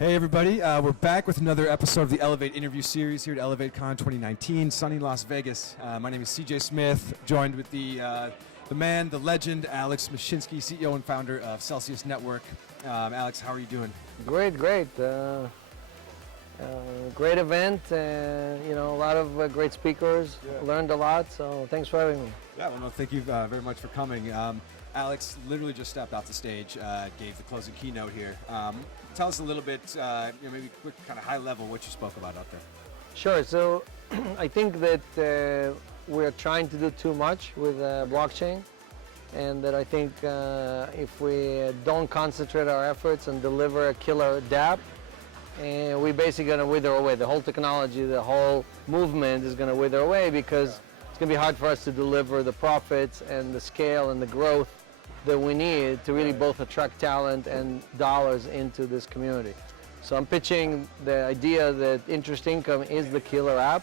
Hey everybody, we're back with another episode of the Elevate interview series here at ELEV8CON 2019, sunny Las Vegas. My name is CJ Smith, joined with the man, the legend, Alex Mashinsky, CEO and founder of Celsius Network. Alex, how are you doing? Great. Great event, a lot of great speakers, learned a lot, so thanks for having me. Yeah, well, no, thank you very much for coming. Alex literally just stepped off the stage, gave the closing keynote here. Tell us a little bit, maybe quick, kind of high level, what you spoke about out there. Sure, so I think that we're trying to do too much with blockchain, and that I think if we don't concentrate our efforts and deliver a killer dApp, we're basically going to wither away. The whole technology, the whole movement is going to wither away because it's going to be hard for us to deliver the profits and the scale and the growth that we need to really both attract talent and dollars into this community. So I'm pitching the idea that interest income is the killer app,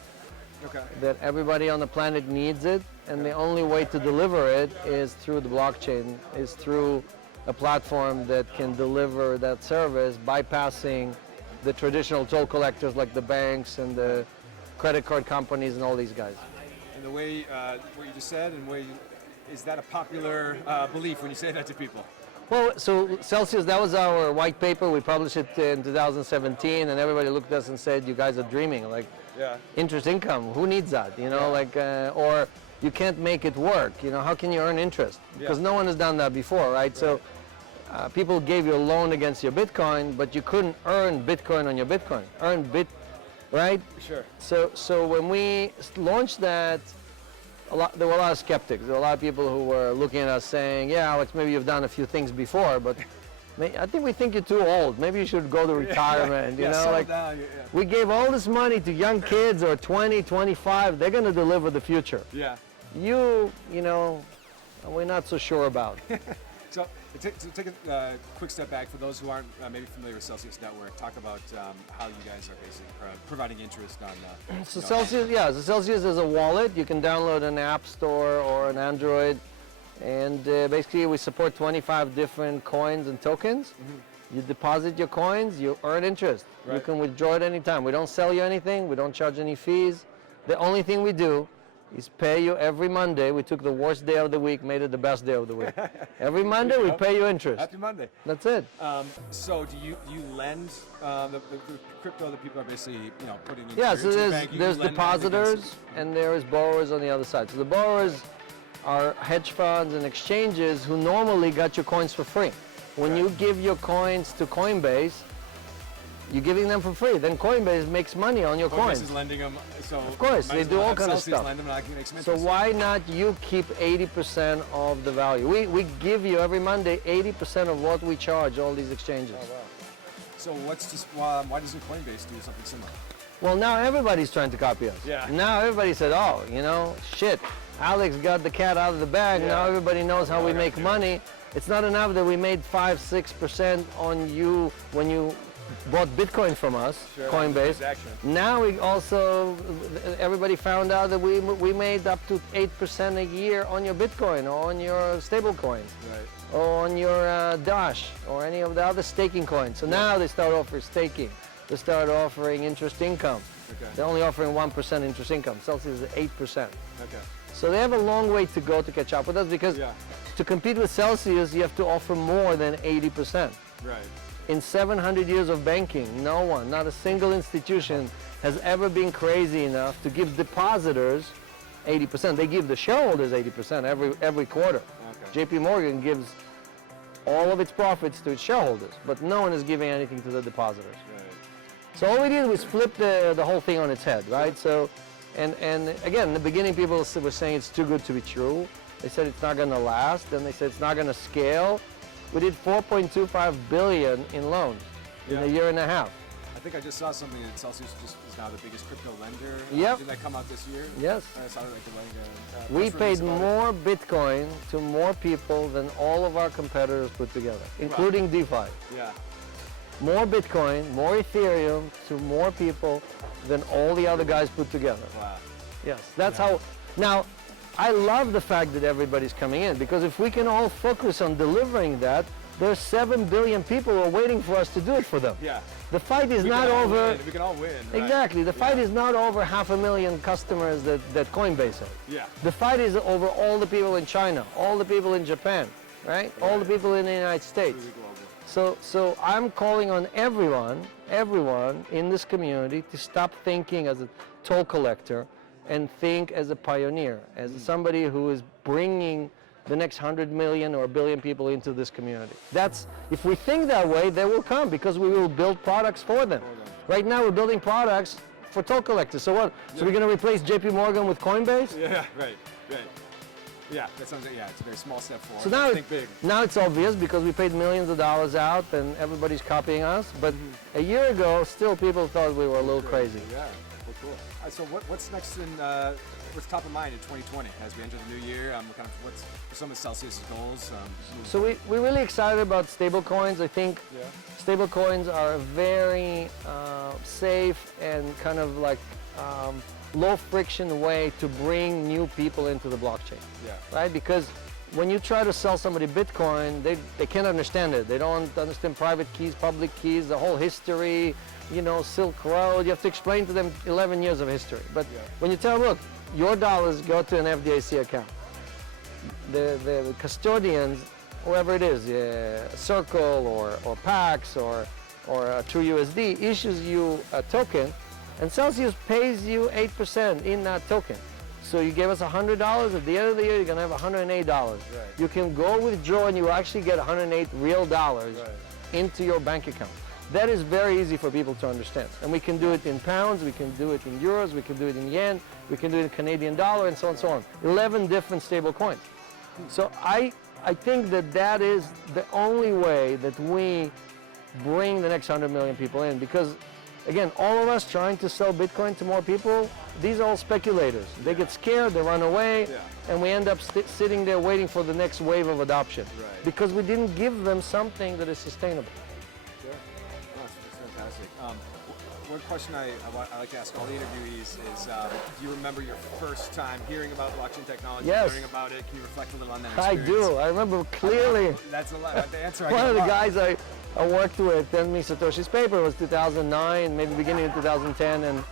that everybody on the planet needs it, and the only way to deliver it is through the blockchain, is through a platform that can deliver that service, bypassing the traditional toll collectors like the banks and the credit card companies and all these guys. And the way, what you just said, and is that a popular belief when you say that to people? Well, so Celsius, that was our white paper. We published it in 2017, and everybody looked at us and said, you guys are dreaming. Like, interest income, who needs that? Or you can't make it work. How can you earn interest? Because no one has done that before, right? So people gave you a loan against your Bitcoin, but you couldn't earn Bitcoin on your Bitcoin. Right? Sure. So when we launched that, there were a lot of skeptics. There were a lot of people who were looking at us saying, yeah, Alex, maybe you've done a few things before, but I think we think you're too old. Maybe you should go to retirement. We gave all this money to young kids or 20, 25. They're going to deliver the future. Yeah. We're not so sure about. So take a quick step back for those who aren't maybe familiar with Celsius Network. Talk about how you guys are basically providing interest on. So Celsius is a wallet. You can download an app store or an Android, and basically we support 25 different coins and tokens. You deposit your coins, you earn interest. You can withdraw it anytime. We don't sell you anything. We don't charge any fees. The only thing we do is pay you every Monday. We took the worst day of the week, made it the best day of the week. Every Monday we pay you interest. Happy Monday. That's it. So do you lend the crypto that people are basically putting into so there's depositors and there is borrowers on the other side. So the borrowers are hedge funds and exchanges who normally got your coins for free. When you give your coins to Coinbase, you're giving them for free. Then Coinbase makes money on your coins. Coinbase is lending them, so of course they do all kind of stuff. Lend them and I can make some so why not you keep 80% of the value? We give you every Monday 80% of what we charge all these exchanges. Oh, wow. So why doesn't Coinbase do something similar? Well, now everybody's trying to copy us. Now everybody said, shit, Alex got the cat out of the bag. Now everybody knows how we make money. It's not enough that we made 5-6% on you when you bought Bitcoin from us, Coinbase. Now everybody found out that we made up to 8% a year on your Bitcoin or on your stablecoins, or on your Dash or any of the other staking coins. So now they start offering staking. They start offering interest income. They're only offering 1% interest income. Celsius is 8%. So they have a long way to go to catch up with us because to compete with Celsius, you have to offer more than 80%. In 700 years of banking, no one, not a single institution has ever been crazy enough to give depositors 80%. They give the shareholders 80% every quarter. JP Morgan gives all of its profits to its shareholders, but no one is giving anything to the depositors. So all we did was flip the whole thing on its head, right? So, and again, in the beginning people were saying it's too good to be true. They said it's not going to last, and they said it's not going to scale. We did 4.25 billion in loans in a year and a half. I think I just saw something that Celsius is now the biggest crypto lender. Did that come out this year? Yes. I saw we paid more Bitcoin to more people than all of our competitors put together, including DeFi. More Bitcoin, more Ethereum to more people than all the other guys put together. Yes, that's how. Now, I love the fact that everybody's coming in, because if we can all focus on delivering that, There's 7 billion people who are waiting for us to do it for them. Yeah. The fight is not over. We can all win. Right? Exactly. The fight is not over 500,000 customers that Coinbase has. Yeah. The fight is over all the people in China, all the people in Japan, right? All the people in the United States. So I'm calling on everyone in this community to stop thinking as a toll collector and think as a pioneer, as somebody who is bringing the next 100 million or 1 billion people into this community. If we think that way, they will come because we will build products for them. Right now we're building products for toll collectors. So what? So we're going to replace JP Morgan with Coinbase? Yeah, right. Yeah, that sounds like, it's a very small step forward. So now, think big. Now it's obvious because we paid millions of dollars out and everybody's copying us. But a year ago, still people thought we were a little crazy. Yeah, well, cool. So what's next in, what's top of mind in 2020 as we enter the new year? What's some of Celsius' goals? So we're really excited about stablecoins. I think stablecoins are a very safe and kind of like low friction way to bring new people into the blockchain, right? Because when you try to sell somebody Bitcoin, they can't understand it. They don't understand private keys, public keys, the whole history, Silk Road. You have to explain to them 11 years of history. But when you tell them, look, your dollars go to an FDIC account. The custodians, whoever it is, Circle or Pax or TrueUSD, issues you a token, and Celsius pays you 8% in that token. So you gave us $100, at the end of the year, you're gonna have $108. Right. You can go withdraw and you actually get 108 real dollars into your bank account. That is very easy for people to understand. And we can do it in pounds, we can do it in euros, we can do it in yen, we can do it in Canadian dollar, and so on and so on. 11 different stable coins. So I think that is the only way that we bring the next 100 million people in, because again, all of us trying to sell Bitcoin to more people, these are all speculators. They get scared, they run away, and we end up sitting there waiting for the next wave of adoption because we didn't give them something that is sustainable. Sure. Oh, that's fantastic. One question I like to ask all the interviewees is, do you remember your first time hearing about blockchain technology, learning about it? Can you reflect a little on that experience? I do. I remember clearly. That's a lot. The answer I One of the guys I worked with sent me Satoshi's paper. It was 2009, maybe beginning of 2010,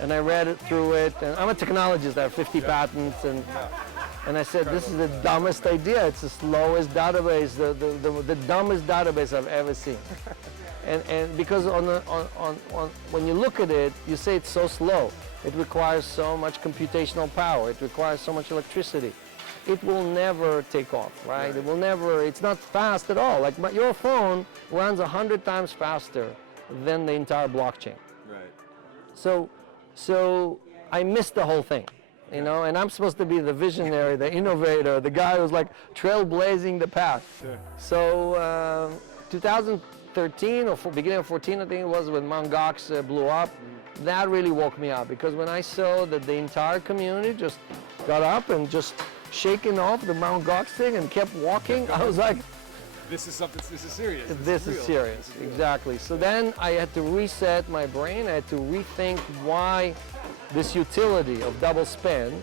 and I read it through it. And I'm a technologist. I have 50 patents, and I said, this is the dumbest idea. It's the slowest database, the dumbest database I've ever seen. And because when you look at it, you say it's so slow. It requires so much computational power. It requires so much electricity. It will never take off, right? It will never, it's not fast at all. Like your phone runs 100 times faster than the entire blockchain. Right. So I missed the whole thing, and I'm supposed to be the visionary, the innovator, the guy who's like trailblazing the path. Sure. So 2013 or beginning of 14, I think it was, when Mt. Gox blew up, that really woke me up, because when I saw that the entire community just got up and just shaking off the Mt. Gox thing and kept walking, I was like, this is serious. This is serious, exactly. So then I had to reset my brain. I had to rethink why this utility of double spend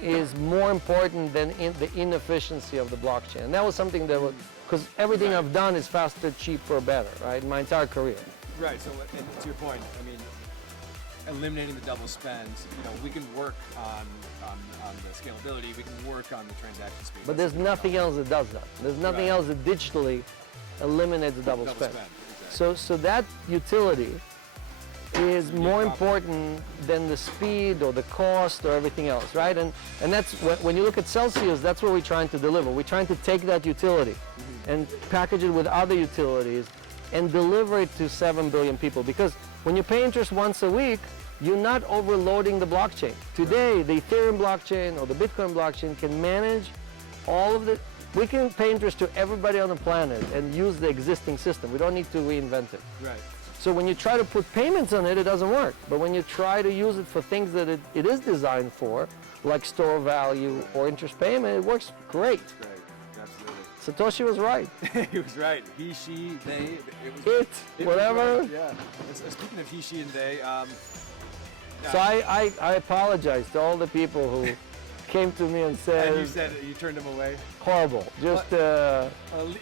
is more important than the inefficiency of the blockchain. And that was something that was, because everything I've done is faster, cheaper, better, right, my entire career. Right, so and to your point, I mean, eliminating the double spend, we can work on the scalability, we can work on the transaction speed. But there's nothing else that does that. There's nothing else that digitally eliminates the double spend. Exactly. So that utility is more important than the speed or the cost or everything else, right? And that's when you look at Celsius, that's what we're trying to deliver. We're trying to take that utility and package it with other utilities and deliver it to 7 billion people. Because when you pay interest once a week, you're not overloading the blockchain. Today, the Ethereum blockchain or the Bitcoin blockchain can manage all of the, we can pay interest to everybody on the planet and use the existing system. We don't need to reinvent it. Right. So when you try to put payments on it, it doesn't work. But when you try to use it for things that it is designed for, like store value or interest payment, it works great. Satoshi was right. He was right. He, she, they. It whatever. Yeah. Speaking of he, she, and they. So I apologize to all the people who came to me and said, And you said you turned him away? horrible. Just, Well,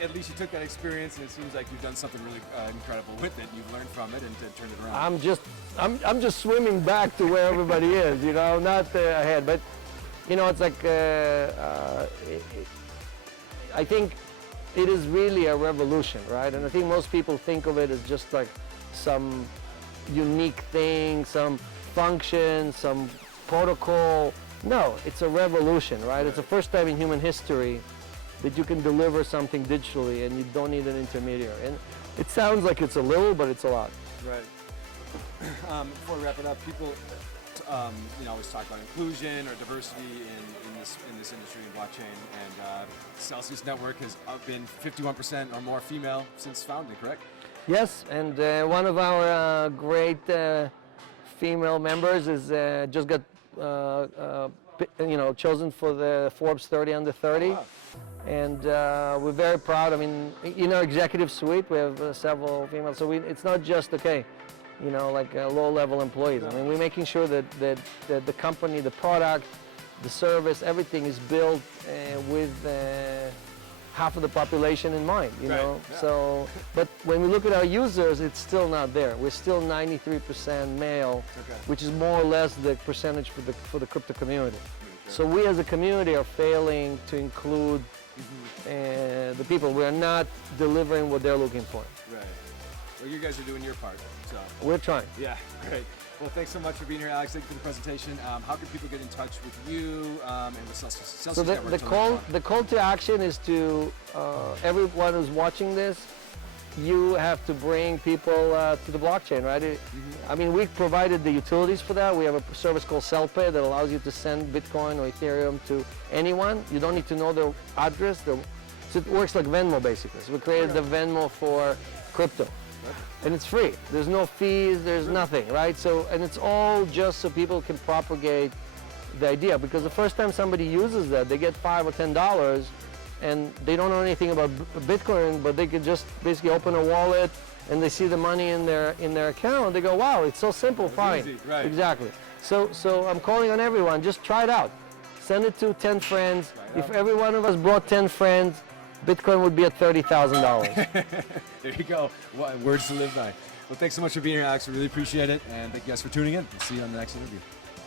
at least you took that experience, and it seems like you've done something really incredible with it. You've learned from it and turned it around. I'm just swimming back to where everybody is, you know, not ahead. But, you know, it's like, I think it is really a revolution, right? And I think most people think of it as just like some unique thing, some function, some protocol. No, it's a revolution, right? It's the first time in human history that you can deliver something digitally and you don't need an intermediary. And it sounds like it's a little, but it's a lot. Right. Before we wrap it up, people, always talk about inclusion or diversity in this industry in blockchain, and Celsius Network has been 51% or more female since founding, correct? Yes, and one of our great female members is just got chosen for the Forbes 30 under 30. Oh, wow. And we're very proud. I mean, in our executive suite, we have several females. So it's not just, like low-level employees. I mean, we're making sure that the company, the product, the service, everything is built with half of the population in mind, you know? Yeah. So, but when we look at our users, it's still not there. We're still 93% male, which is more or less the percentage for the crypto community. So we as a community are failing to include the people. We are not delivering what they're looking for. Right. Well, you guys are doing your part, so. We're trying. Yeah, great. Well, thanks so much for being here, Alex. Thank you for the presentation. How can people get in touch with you and with Celsius So Network? the call to action is to everyone who's watching this. You have to bring people to the blockchain, right? I mean, we provided the utilities for that. We have a service called SellPay that allows you to send Bitcoin or Ethereum to anyone. You don't need to know their address. So it works like Venmo, basically. So we created the Venmo for crypto. And it's free. There's no fees, there's nothing, right? So, and it's all just so people can propagate the idea, because the first time somebody uses that, they get $5 or $10 and they don't know anything about Bitcoin, but they can just basically open a wallet and they see the money in their account. They go, wow, it's so simple, fine. Easy, right. Exactly. So I'm calling on everyone, just try it out. Send it to 10 friends. If every one of us brought 10 friends, Bitcoin would be at $30,000. There you go. Words to live by. Well, thanks so much for being here, Alex. We really appreciate it. And thank you guys for tuning in. We'll see you on the next interview.